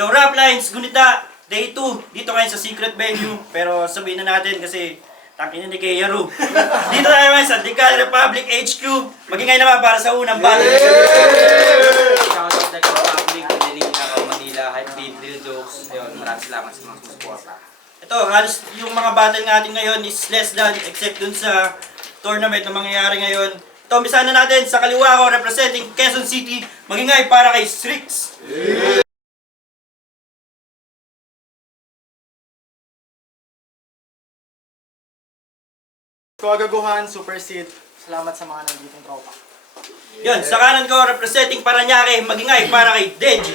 Yung Rap Lines, Gunita, Day 2, dito kayo sa secret venue. Pero sabihin na natin kasi tangkin na ni Kay Yaro. Dito tayo ngayon sa Decal Republic HQ. Magingay naman para sa unang battle. Shoutout Decal Republic, Manila, Manila, Hype Beat, Real Jokes. Ayun, maraming salamat sa mga sumusuporta. Ito, halos yung mga battle natin ngayon is less than except dun sa tournament na mangyayari ngayon. Ito, umpisa na natin sa kaliwa ko representing Quezon City. Magingay para kay Strix. Kagaguhan, Super Seed. Salamat sa mga nanditong tropa. Yun, sa kanan ko representing Paranaque. Magingay para kay Deji.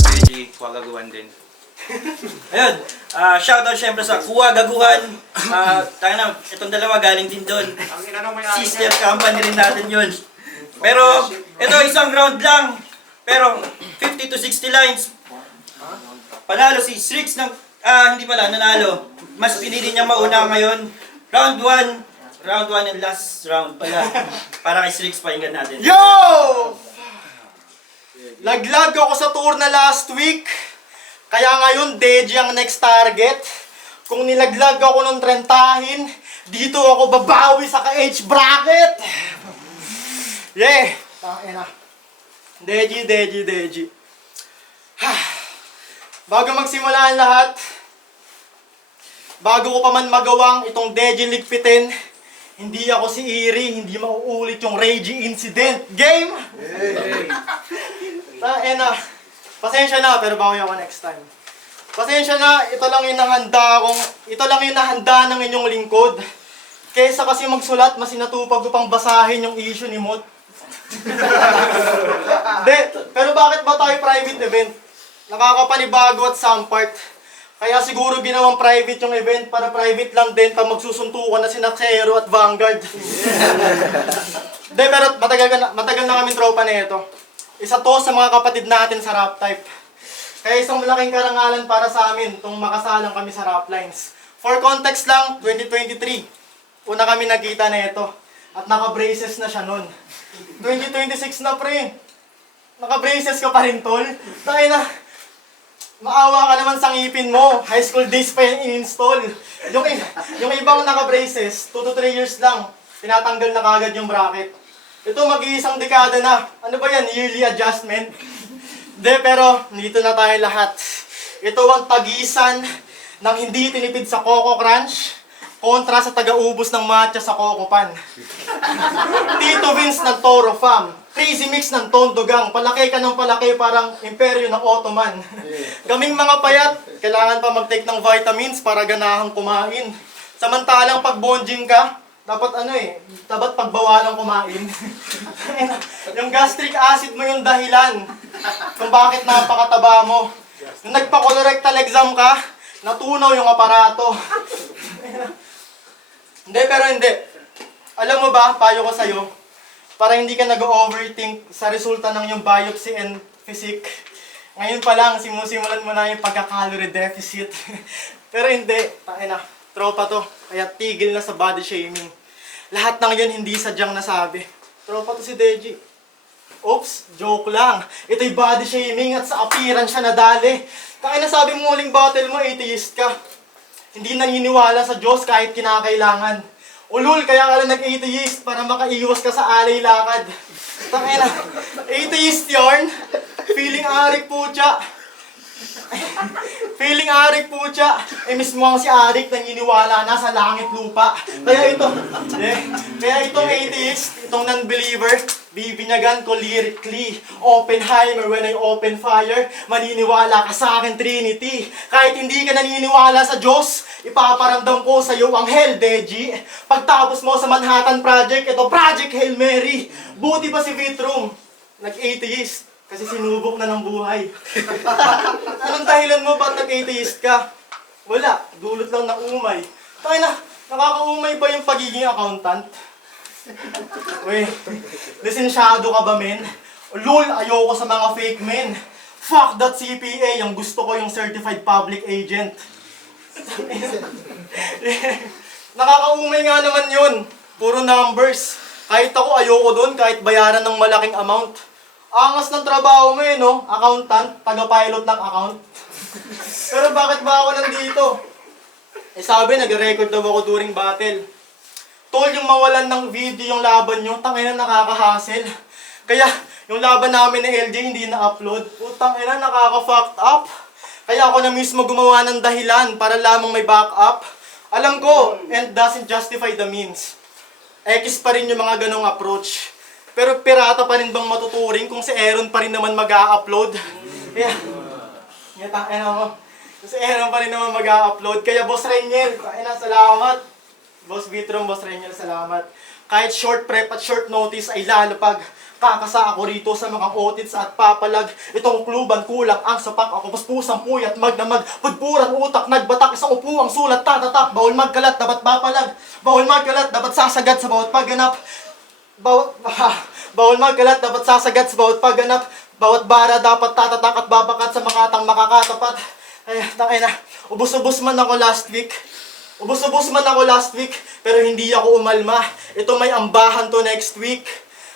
Medyo wagaguan din. Ayun, shoutout syempre sa Kuwa Gaguhan. Tayo na, itong dalawa galing din doon. Sister company rin natin yun. Pero, ito isang round lang. Pero, 50 to 60 lines. Panalo si Strix ng, hindi pala, nanalo. Mas pinili niyang mauna ngayon. Round 1 and last round pala. Para kay Strix, pakinggan natin. Yo! Laglag ako sa tour na last week. Kaya ngayon, Deji ang next target. Kung nilaglag ako ng 30, dito ako babawi sa ka-H bracket. Yeah! Tangina. Deji. Bago magsimula ang lahat, bago ko pa man magawang itong Deji ligpitin, hindi ako si Iri, hindi mauulit yung Reggie incident. Game! Tangina. Pasensya na, pero bawi ako next time. Pasensya na, ito lang yung nahanda ng inyong lingkod. Kesa kasi magsulat, mas sinatupag ko pang basahin yung issue ni Mot. Pero bakit ba tayo private event? Nakakapanibago at some part. Kaya siguro ginawang private yung event para private lang din pag magsusuntukan na si Naxero at Vanguard. Pero matagal na kami tropa na ito. Isa to sa mga kapatid natin sa rap type. Kaya isang malaking karangalan para sa amin itong makasalang kami sa rap lines. For context lang, 2023. Una kami nagkita na ito. At naka-braces na siya nun. 2026 na pre. Naka-braces ka pa rin tol. Tayo na. Maawa ka naman sa ngipin mo. High school days pa yung in-install. Yung ibang naka-braces, 2 to 3 years lang. Tinatanggal na kagad yung bracket. Ito mag-iisang dekada na. Ano ba yan? Yearly adjustment? Pero dito na tayo lahat. Ito ang tagisan ng hindi tinipid sa Coco Crunch kontra sa taga-ubos ng matcha sa Coco Pan. Tito Vince ng Toro Fam. Crazy Mix ng Tondogang. Palaki ka ng palaki parang imperyo ng Ottoman. Kaming mga payat, kailangan pa mag-take ng vitamins para ganahang kumain. Samantalang pag bonjing ka, dapat dapat pagbawalang kumain. Yung gastric acid mo yung dahilan kung bakit napakataba mo. Nung nagpa-colorectal exam ka, natunaw yung aparato. Hindi. Alam mo ba, payo ko sa'yo, para hindi ka nag-overthink sa resulta ng yung biopsy and physique. Ngayon pa lang, simulan mo na yung pagka-calorie deficit. Pero hindi, tropa to, kaya tigil na sa body shaming. Lahat ng yun hindi sadyang nasabi. Tropa to si Deji. Oops, joke lang. Ito'y body shaming at sa appearance siya nadali. Kaya nasabi mo muling battle mo, atheist ka. Hindi naniniwala sa Diyos kahit kinakailangan. Ulul, kaya ka lang nag-atheist para makaiwas ka sa alay lakad. Tangina, atheist yarn. Feeling arik putya. Feeling arik putya. Mismo ang si Arik naniniwala na sa langit lupa. Kaya itong atheist, itong non-believer, bibinyagan ko lyrically. Oppenheimer, when I open fire, maniniwala ka sa akin Trinity. Kahit hindi ka naniniwala sa Diyos, ipaparamdam ko sa iyo ang Hell, Deji. Pagtapos mo sa Manhattan Project, ito Project Hail Mary. Buti pa si Vitrum, nag-atheist. Kasi sinubok na ng buhay. Anong dahilan mo ba't nag-atheist ka? Wala, dulot lang ng umay. Nakakaumay ba yung pagiging accountant? Uy, lisensyado ka ba men? Lol, ayoko sa mga fake men. Fuck that CPA, yung gusto ko yung certified public agent. Nakakaumay nga naman yun. Puro numbers. Kahit ako, ayoko doon, kahit bayaran ng malaking amount. Angas ng trabaho mo no? Accountant, taga-pilot ng account. Pero bakit ba ako nandito? Sabi, nag-record daw ako during battle. Tol, yung mawalan ng video yung laban nyo, tangina nakaka-hassle. Kaya, yung laban namin ng LJ hindi na-upload. Putang ina, nakaka-fucked up. Kaya ako na mismo gumawa ng dahilan para lamang may backup. Alam ko, and doesn't justify the means. X pa rin yung mga ganong approach. Pero pirata pa rin bang matuturing kung si Aaron pa rin naman mag-a-upload? Kaya, si Aaron pa rin naman mag-a-upload. Kaya Boss Reniel, salamat. Boss Vitrom, Boss Reniel, salamat. Kahit short prep at short notice ay lalapag. Kakasa ako rito sa mga otits at papalag. Itong kluban kulang ang sapak. Ako puspusang puyat magdamag. Pudpuran utak, nagbatak. Isang upuang sulat, tatatak. Bawal magkalat, dapat papalag. Bawal magkalat, dapat sasagad sa bawat pagganap. Bawal magkalat, dapat sasagad sa bawat pagganap. Bawat bara dapat tatatak at babakat sa makatang makakatapat. Ay, tangina. Ubus-ubus man ako last week. Pero hindi ako umalma. Ito may ambahan to next week.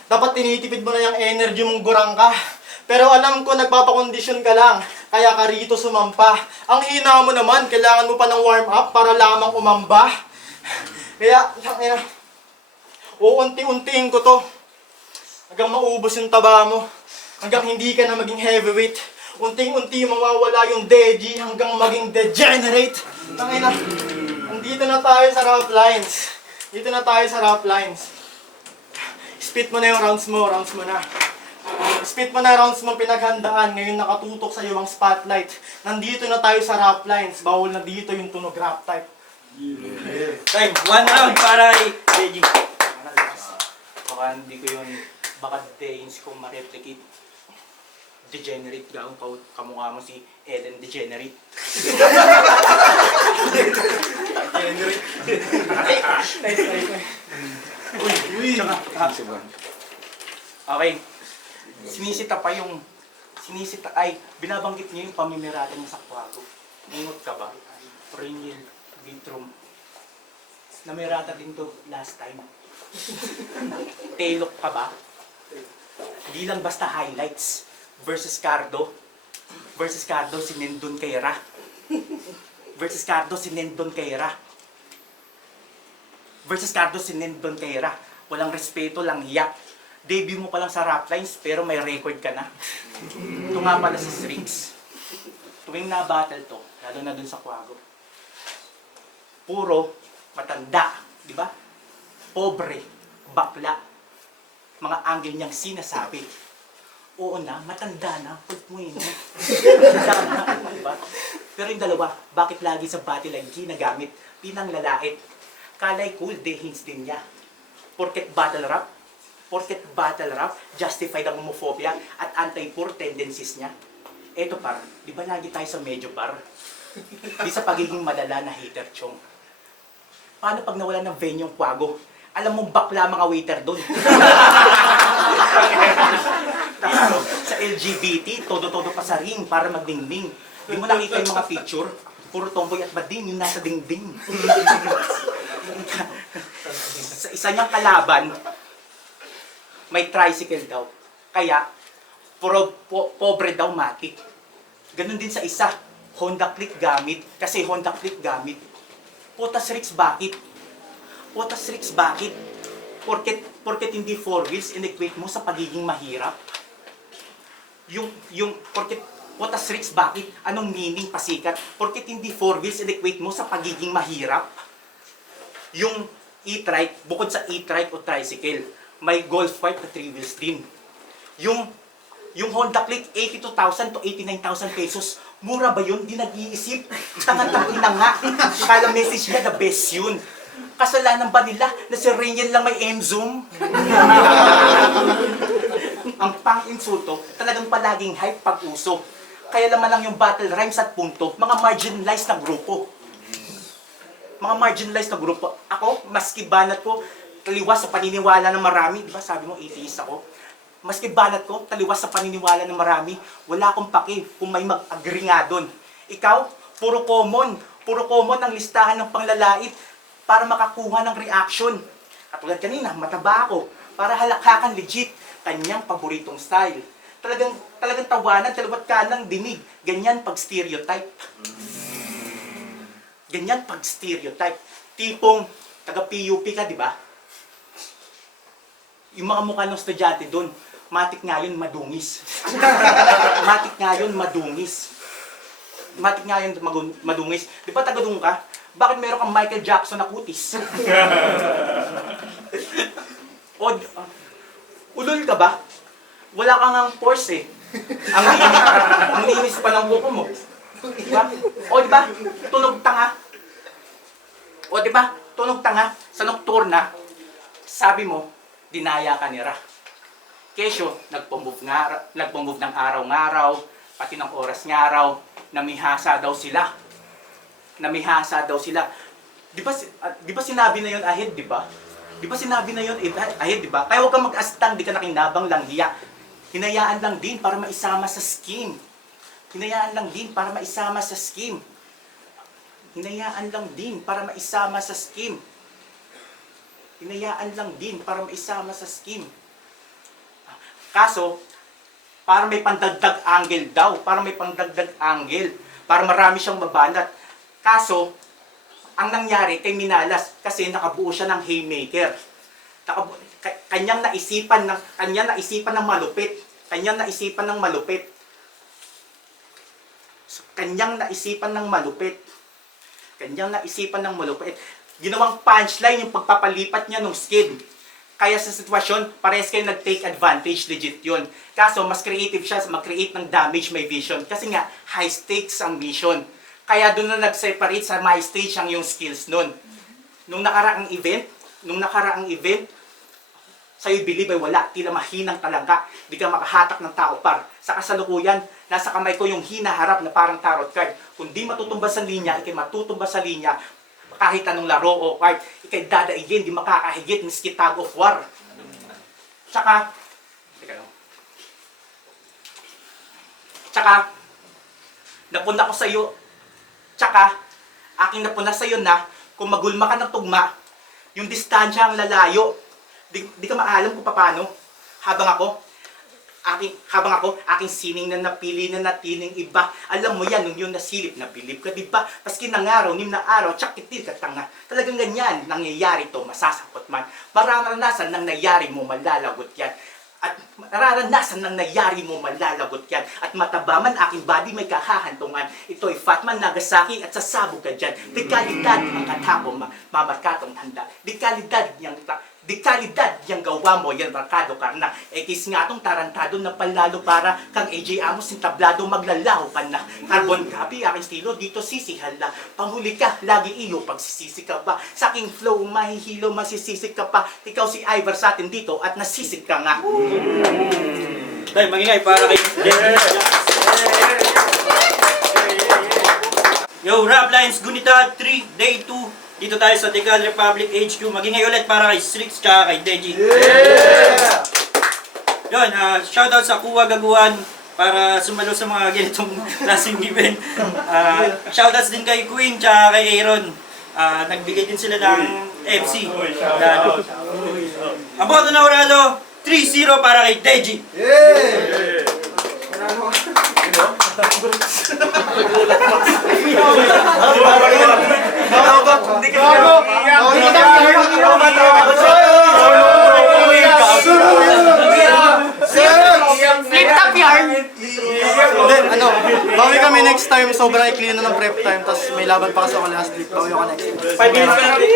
Dapat tinitipid mo na yung energy mong gurang ka. Pero alam ko nagpapakondisyon ka lang, kaya ka rito sumampa. Ang hina mo naman, kailangan mo pa ng warm up para lamang umamba. Kaya, uunti-untiin ko to. Hanggang maubos yung taba mo. Hanggang hindi ka na maging heavyweight. Unting-unti mawawala yung deji hanggang maging degenerate. Tangina, andito na tayo sa rough lines. Spit mo na yung rounds mo na. Spit mo na rounds mo pinaghandaan, ngayon nakatutok sa iyo ang spotlight. Nandito na tayo sa rough lines, bawal na dito yung tunog rap type. Time, 1 round para kay Deji. Baka hindi ko yun, baka days ko ma-replicate. Degenerate ka, kamukha mo si Ellen Degenerate. Nice. Uy. Okay. Binabanggit niyo yung pamimirata niya sa kwarto. Ingot ka ba? Reniel, Vitrom. Namirata din to last time. Taylor ka ba? Di lang basta highlights. Versus Cardo, si Nendon Caira. Walang respeto lang hiya. Debut mo pa lang sa rap lines, pero may record ka na. Ito nga pala si Strix. Tuwing na-battle to, lalo na dun sa Quago. Puro matanda, di ba? Pobre, bakla. Mga angle niyang sinasabi. Oo na, matanda na, pagpuin mo. Diba? Pero yung dalawa, bakit lagi sa battle line ginagamit? Pinang lalait. Kalay cool, hints din niya. Porket battle rap, justified ang homophobia at anti-poor tendencies niya. Eto par, di ba lagi tayo sa medyo par? Di sa pagiging malala na hater chong. Paano pag nawala ng venue yung Quago? Alam mong bakla mga waiter doon. Sa LGBT, todo-todo pa sa ring para magdingding. Di mo nakita yung mga picture, puro tomboy at bading yung nasa dingding. Sa isa niyang kalaban, may tricycle daw. Kaya, pobre daw matik. Ganon din sa isa, Honda Click gamit. Kasi Honda Click gamit. Potas Rix bakit? Porket hindi 4 wheels, in-equate mo sa pagiging mahirap. Porket Potas Rix bakit? Anong meaning pasikat? Porket hindi 4 wheels, in-equate mo sa pagiging mahirap. Yung e-trike, bukod sa e-trike o tricycle, may golf cart na 3 wheels din. Yung Honda Click, 82,000 to 89,000 pesos. Mura ba yun? Di nag-iisip. Tangan-tangin na nga. Kala message niya, the best yun. Kasalanan ba nila na si Reniel lang may M-zoom? Ang pang-insulto, talagang palaging hype pag-uso. Kaya naman lang yung battle rhymes at punto, mga marginalized na grupo. Ako, maski banat ko, taliwas sa paniniwala ng marami. Diba sabi mo, atheist ako? Maski banat ko, taliwas sa paniniwala ng marami. Wala akong paki kung may mag-agree nga doon. Ikaw, puro common ang listahan ng panglalait para makakuha ng reaction. Katulad kanina, mataba ako. Para halakhakan legit. Kanyang paboritong style. Talagang tawanan, talawat ka ng dinig. Ganyan pag stereotype. Ganyan pag stereotype. Tipong taga-PUP ka, di ba? Yung mga mukha ng estudyante doon, matik nga yun madungis. Matik nga yun madungis. Matik nga yun madungis. Di ba taga-dung ka? Bakit meron kang Michael Jackson na kutis? O, ulol ka ba? Wala kang ang force eh. Ang linis pa ng buko mo. Diba? O diba? Tunog tanga. O diba? Tunog tanga. Sa nocturna, sabi mo, dinaya ka nira. Kesyo, nagpamove ng araw-ngaraw, pati ng oras ngaraw, namihasa daw sila. Namihasa daw sila. Di ba sinabi na yun ahead, di ba? Di ba sinabi na yun ahead, di ba? Kaya huwag kang mag-astang, di ka nakinabang lang hiya. Hinayaan lang din para maisama sa scheme. Hinayaan lang din para maisama sa scheme. Hinayaan lang din para maisama sa scheme. Hinayaan lang din para maisama sa scheme. Kaso, para may pandagdag angle daw. Para may pandagdag angle. Para marami siyang mabanat. Kaso, ang nangyari kay Minalas, kasi nakabuo siya ng haymaker. Kanyang naisipan ng malupit. Kanyang naisipan ng malupit. Kanyang naisipan ng malupit. Kanyang naisipan ng malupit. Ginawang punchline yung pagpapalipat niya ng skid. Kaya sa sitwasyon, parehas kayo nag-take advantage, legit yun. Kaso, mas creative siya sa mag-create ng damage may vision. Kasi nga, high stakes ang mission. Kaya doon na nag-separate sa my stage ang yung skills nun. Nung nakaraang event, sa'yo believe ay wala, tila mahinang talaga. Di ka makahatak ng tao par. Sa kasalukuyan, nasa kamay ko yung hinaharap na parang tarot card. Kung di matutumbas sa linya, ikay matutumbas sa linya, kahit anong laro o card, ikay dadaigin, di makakahigit, miski tag of war. Tsaka, napuna ko sa'yo, aking napuna sa'yo na, kung magulma ka ng tugma, yung distansya ang lalayo, di ka maalam kung paano. Habang ako, aking sining na napili na natining iba. Alam mo yan, nung yun nasilip, nabilib ka, di ba? Paski ng araw, nim na araw, tsak kitil ka tanga. Talagang ganyan, nangyayari to, masasakot man. Mararanasan nang nangyari mo, malalagot yan. At nararanasan ng nangyari mo, malalagot yan. At mataba man aking body may kahahantungan. Ito'y Fatman Nagasaki at sasabog ka dyan. Dekalidad ang katapo, mamarkatong handa. Dekalidad yung gawa mo, yan markado ka na. Kis nga tong tarantado na palalo para kang AJ Amos sintablado maglalaho ka na. Carbon copy, aking stilo dito sisihal na. Panghuli ka, lagi iyo pagsisisi ka ba? Sa aking flow, mahihilo, masisisi ka pa. Ikaw si Ivar sa atin dito at nasisik ka nga. Tay, magingay para kay Yo, Rap Lines Gunita 3, Day 2. Dito tayo sa Decal Republic HQ. Magingay ulit para kay Strix tsaka kay Deji. Yun, shoutout sa Kuwa Gaguhan para sumalo sa mga ganitong klaseng event. Shoutouts din kay Queen tsaka kay Aaron. Nagbigay din sila ng MC. Ang boto na Oralo, 3-0 para kay Deji. Flip top yarn! Then, bawi kami next time, sobrang ikli na ng prep time, tapos may laban pa kasi ako last week, bawi ako next time. 5 minutes ka natin.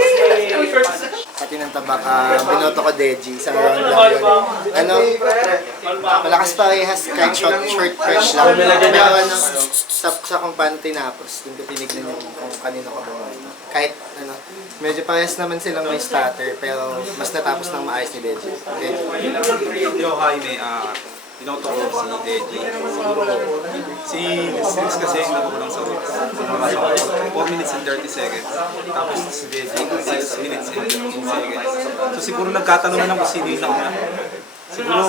Pati ng tabak, binoto ko Deji, isang round lang yun. Malakas pa has kahit short fresh lang. Pero sa kung paano tinapos, dun ko tinignan yung kung kanino ko bumoto. Kahit medyo parehas naman silang may stutter, pero mas natapos ng maayos ni Deji. Yo, Jaime, binoto ko si Deji. Siguro, si Strix kasi yung nakulang sa weeks. 4 minutes and 30 seconds. Tapos si Deji, 6 minutes and 15 seconds. So siguro nagkatanungan ng kung sino yung nauna. Si siguro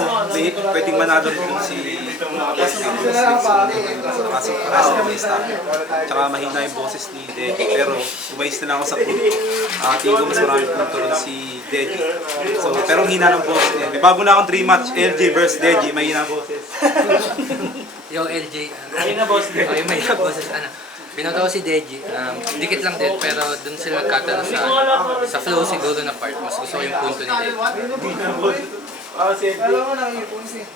pwedeng manalo rin dun si Boss Kaso parehas na may staff. Tsaka mahina yung boses ni Deji. Pero umayos na lang ako sa punto. Tingin ko mas maraming punto rin si Deji. So, pero ang hina ng boses niya. May bago na akong 3 match, LJ versus Deji. Mahina ang boses. Yo, LJ. Mahina boses. Okay, mahina boses. Binoto ko si Deji. Dikit lang din, pero dun sila nagkatalo sa flow siguro na part. Mas gusto ko yung punto ni Deji.